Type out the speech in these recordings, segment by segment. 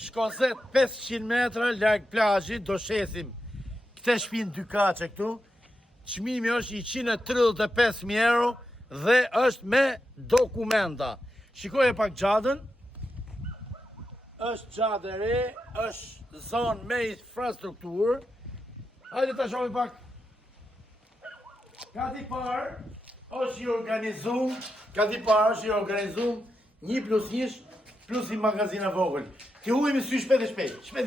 Shkozet 500 metra larg plazhit, do shesim këtë shtëpinë dy kaçe këtu. Çmimi është 135.000 euro dhe është me dokumenta. Shikoje pak xhadën. Është xhadë e re, është zonë me infrastrukturë. Hajde ta shohim pak. Gati parë është i organizuar, 1+1 plus i magazina vogël. Ti hujemi sy shpejt e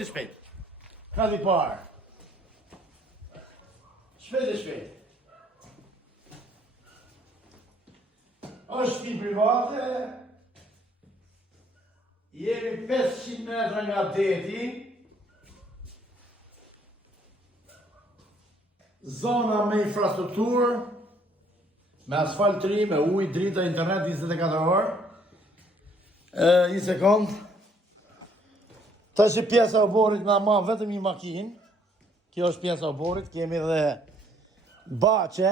shpejt. Gati parë. Shpejt e shpejt. Është shtëpi private. Jemi 500 metra nga deti. Zona me infrastrukturë, me asfaltëri, me ujë, drita, internet 24 orë. Një sekond. Ta që pjesa e oborit nga ma vetëm një makinë. Kjo është pjesa e oborit, kemi dhe bache.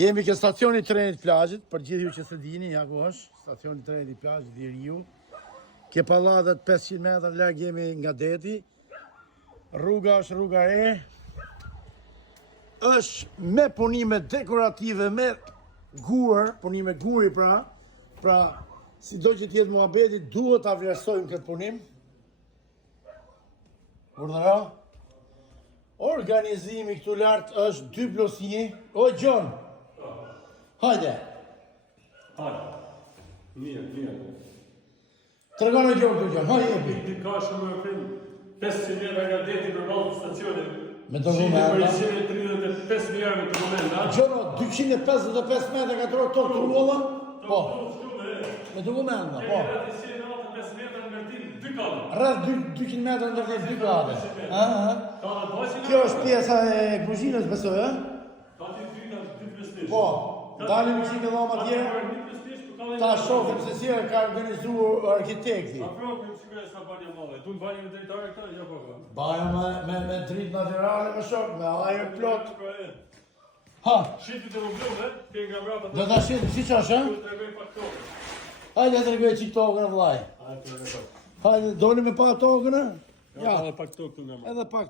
Jemi ke stacioni trenit plazhit, për gjithë ju që se dini, ja ku është, stacioni trenit plazhit i Riu. Ke pallatet 500 metra larg jemi nga deti. Rruga është rruga e. Është me punime dekorative, me gur, punime guri pra. Pra, si do që t'jetë muhabeti, duhet ta vlerësojmë këtë punim. Urdhëro. Organizimi këtu lart është 2+1. O, Gjon! Hajde! Mirë. Tërgona Gjon këtu, Gjon. Hajde, jepi. Ti ka shumë e prim 500 metra nga deti për balë stacionit. Me dokumenta. 135.000 euro të momenta. Gjono, 255 metra ka tërë të ruolla? Po. Me dokumenta, po. Rreth 200 metra në ndërtim 2 kate. Kjo është pjesa e kuzhinës, besoj, e? Po, dalim që në dhoma tjerë, ta shohim se si ka organizuar arkitekti. Baja me dritë naturale me shok, me ajër plot. Ha! Do ta shitë, si që është, e? Hajde të regoj qik tokën e vlaj. Hajde, doni me pak tokën, e? Ja, edhe pak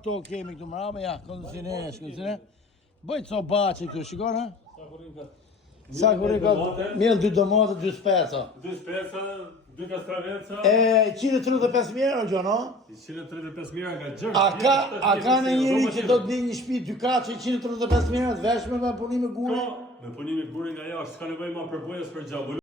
tokë kemi këtu mrame, ja, kondicione. Bëjtë so bache këtu, shikon, e? Sa kur e ka mjell 2 domate, 2 speca. 2 speca, 2 kastravenca. 135.000 euro, Gjo, no? 135.000 euro nga gjërë. A ka në njëri që do të një shtëpi 2 kaçe 135.000 euro të veshme me punime gure? Me punime gure nga jashtë, s'ka nevojë ma përbojës për gjabu.